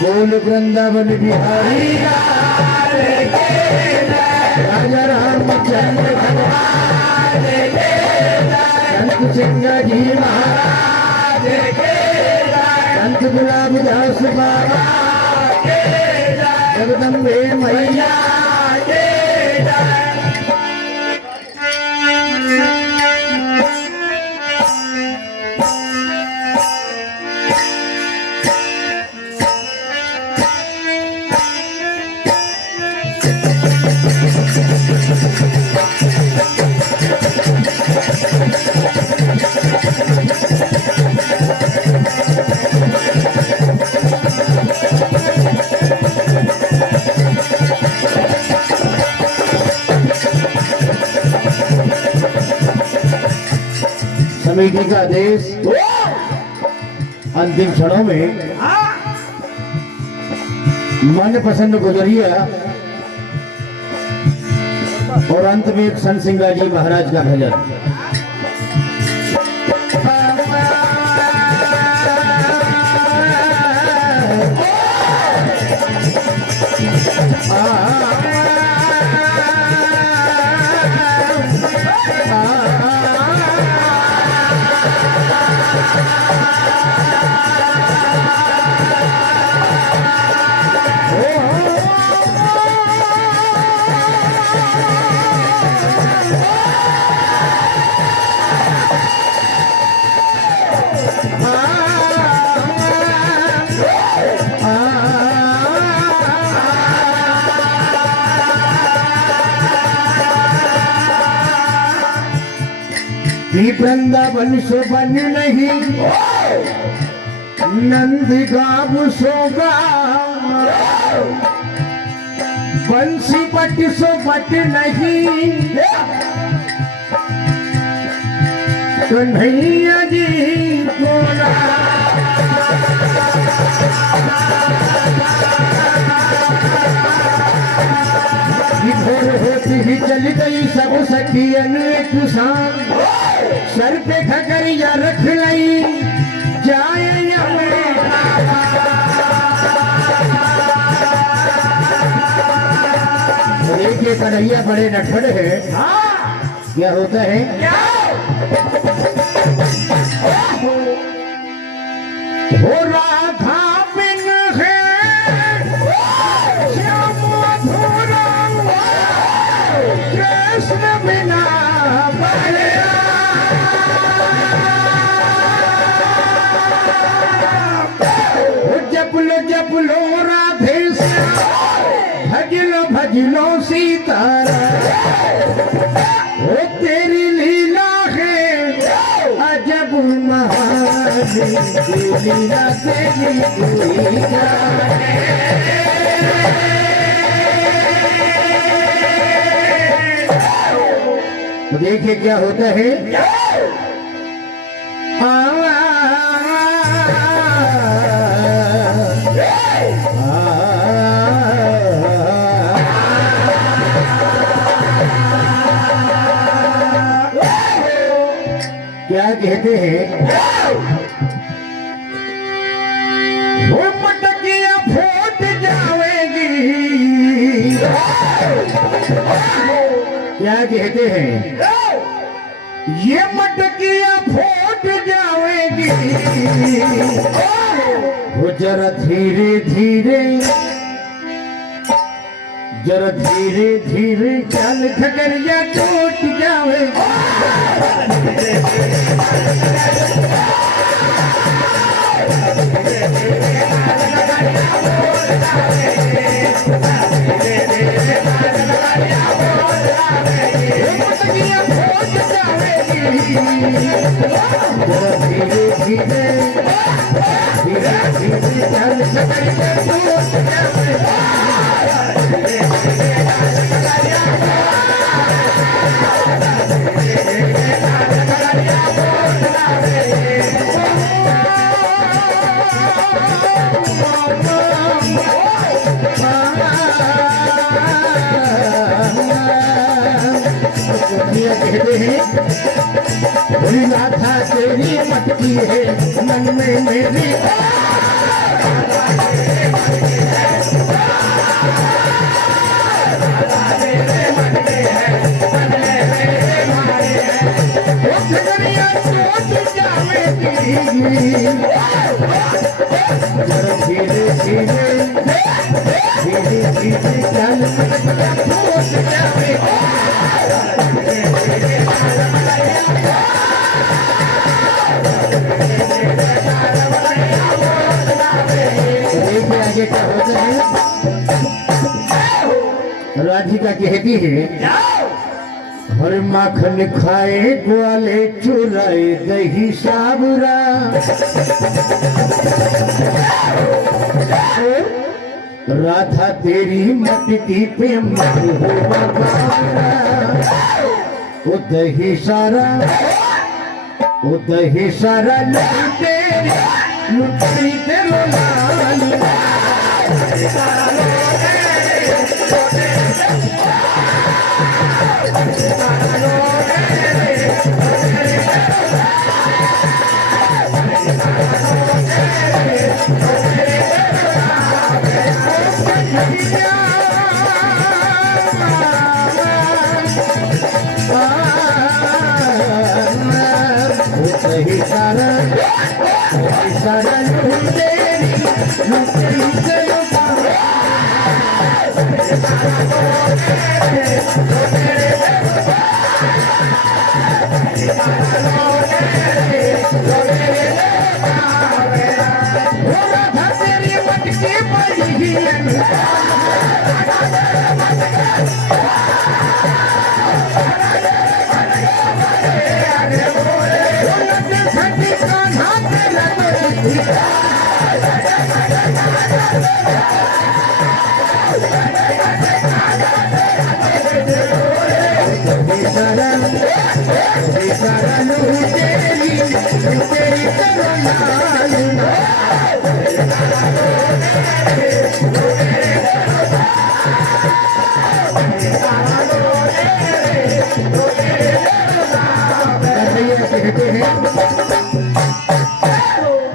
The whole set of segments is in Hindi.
बोल वृंदावन बिहारी राजा रामचंद्र भगवान संत सिंह जी महाराज संत गुलाबदास बाबा जगदम्बे मैया समिति का आदेश अंतिम क्षणों में मन पसंद गुजरिया और अंत में एक संत सिंह जी महाराज का भजन। वृंदावन सो बन नहीं नंद गाव सोगा बंसी बट सो बट नहीं कन्हैया जी बोला भोर होती ही चली गई सब सखियन एक शाम सर पे खकरिया रख लई जाए देखिए कन्हैया बड़े नटखट है। क्या होता है हो राधा बिन है श्याम मधुरा कृष्ण बिना जपलो राधे भजलो भजलो सीतारा वो तेरी लीला है अजब महानी लीला तेरी तो देखिए क्या होता है क्या कहते हैं वो मटकिया फूट जाएगी। क्या कहते हैं ये मटकिया फूट जाएगी। वो जरा धीरे धीरे चल खकरिया टूट जाएगी। धीरे कहते हैं भोली राधा तेरी मटकी है मन में मेरी आगे क्या होता है राधिका कहती है हर माखन खाए ग्वाले चुराए दही साबुरा राधा तेरी मटकी पे मत हो बाबा वो दही सारा लुटी तेरो लाल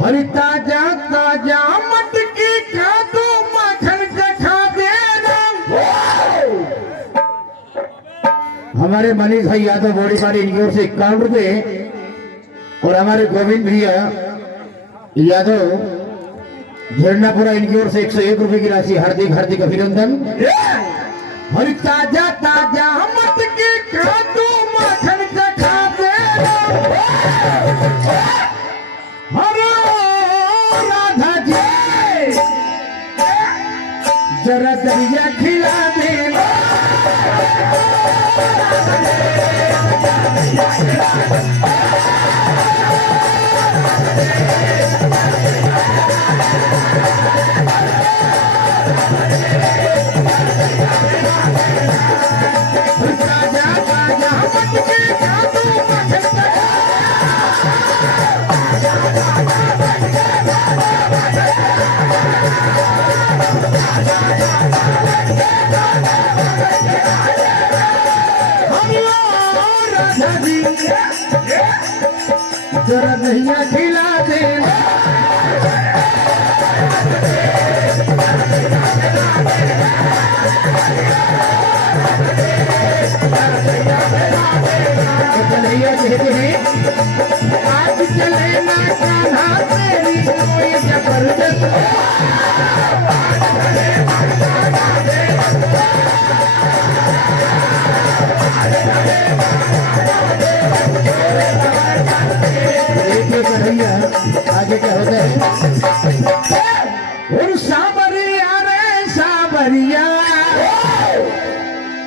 हरी ताजा ताजा मटकी खा दो माखन चखा देना। हमारे मनीष भाई यादव बॉडी पारी इनकी ओर से 51 रुपए और हमारे गोविंद भैया यादव झरनापुरा इनकी ओर से 101 रुपए की राशि हार्दिक हार्दिक अभिनंदन। हरी ताजा ताजा मटकी खा दो माखन चखा देना। हरे राधा जी जरा दरिया खिला देना। जरा दहिया खिला देना। कन्हैया कहते हैं आज चले ना कान्हा तेरी कोई जबरदस्त कन्हैया आगे क्या होता है और सावरिया रे सावरिया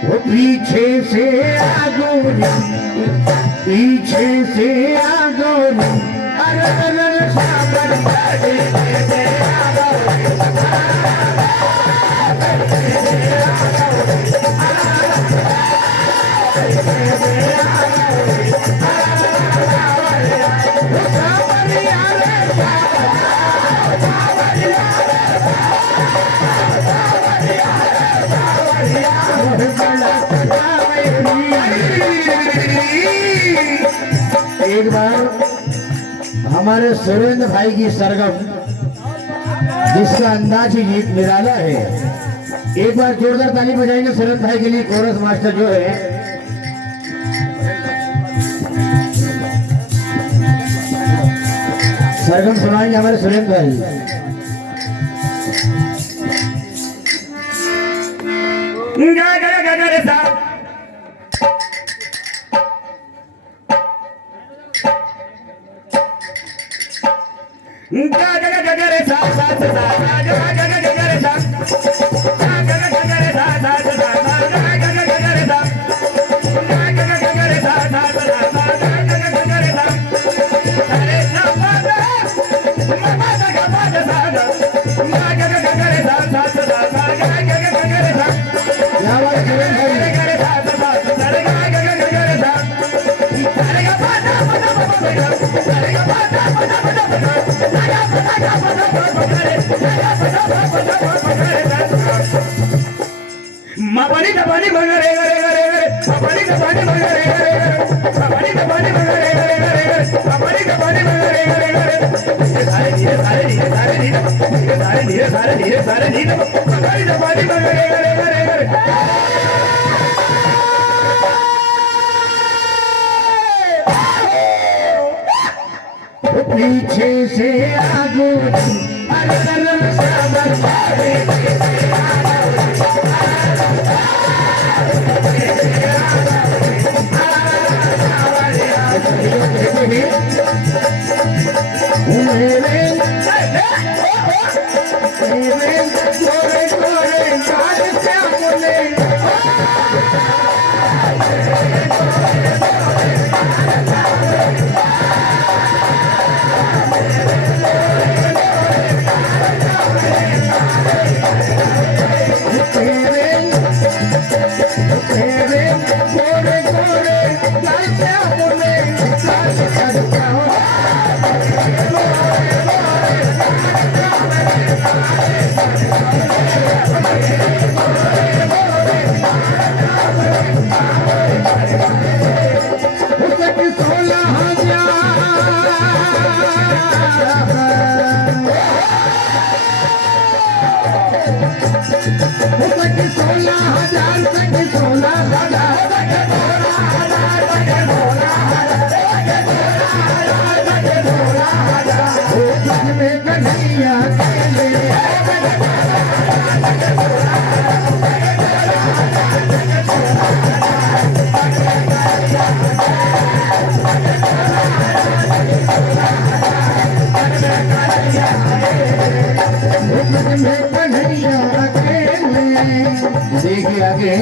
वो पीछे से आगोरी पीछे से आगोरी अरे अरे सावरिया पीछे से आगोरी एक बार हमारे सुरेंद्र भाई की सरगम जिसका अंदाज ही गीत निराला है, एक बार जोरदार ताली बजाएंगे सुरेंद्र भाई के लिए। कोरस मास्टर जो है सरगम सुनाएंगे हमारे सुरेंद्र भाई। मपनी दपानी मगरे गरे गरे गरे मपनी दपानी मगरे गरे गरे मपनी दपानी मगरे गरे गरे गरे मपनी दपानी मगरे गरे गरे सारे धीरे सारे धीरे सारे धीरे सारे धीरे सारे धीरे सारे धीरे मपनी दपानी मगरे गरे गरे गरे पीछे से आगो अरदर साबर पीछे से आगो देखिए आगे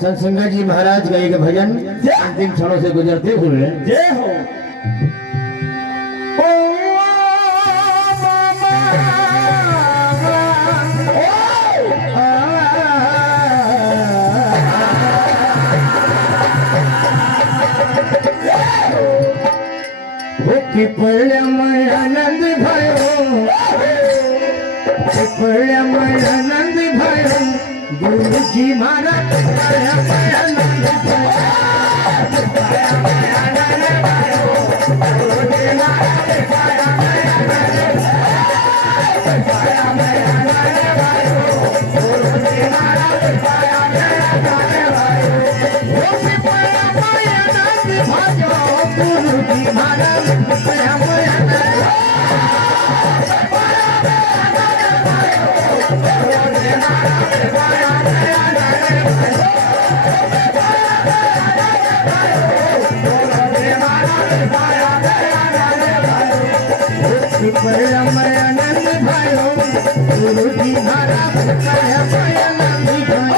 संत संगा जी महाराज का एक भजन अंतिम क्षणों से गुजरते हुए जय हो आनंद भयो आनंद भयो गुरु जी महाराज आनंद आनंद भयो गुरु जी महाराज आनंद भयो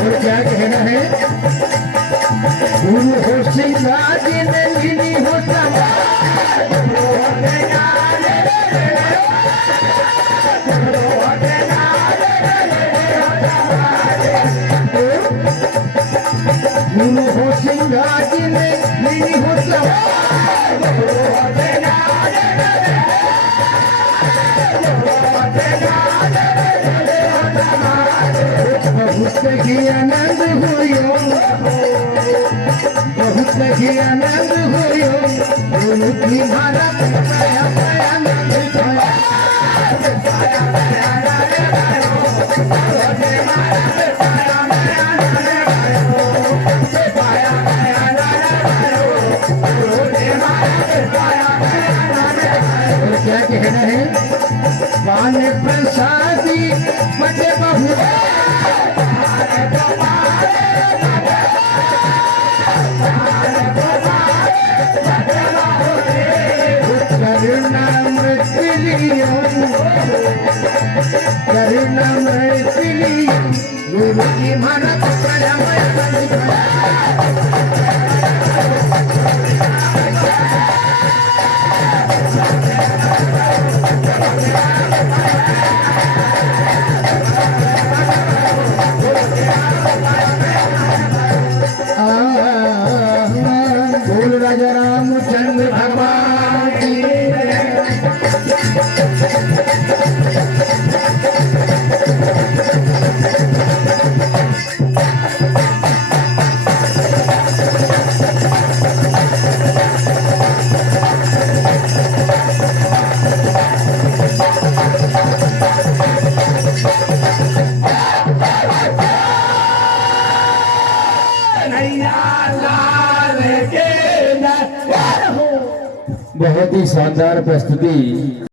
और क्या कहना है गुरु हो सिंगार ने मिली हो गुरु हो सिंगार ने मिली हो सब बहुत ही आनंद हुयो बहुत ही आनंद हुयो गुरु की माला पाया पाया आनंद होया और क्या कहना है पान प्रसादी मजे बहु करुणामृत लियो करुणामृत लियो गुरु की माला पाया बोल राजा रामचंद्र भगवान की बहुत ही शानदार प्रस्तुति।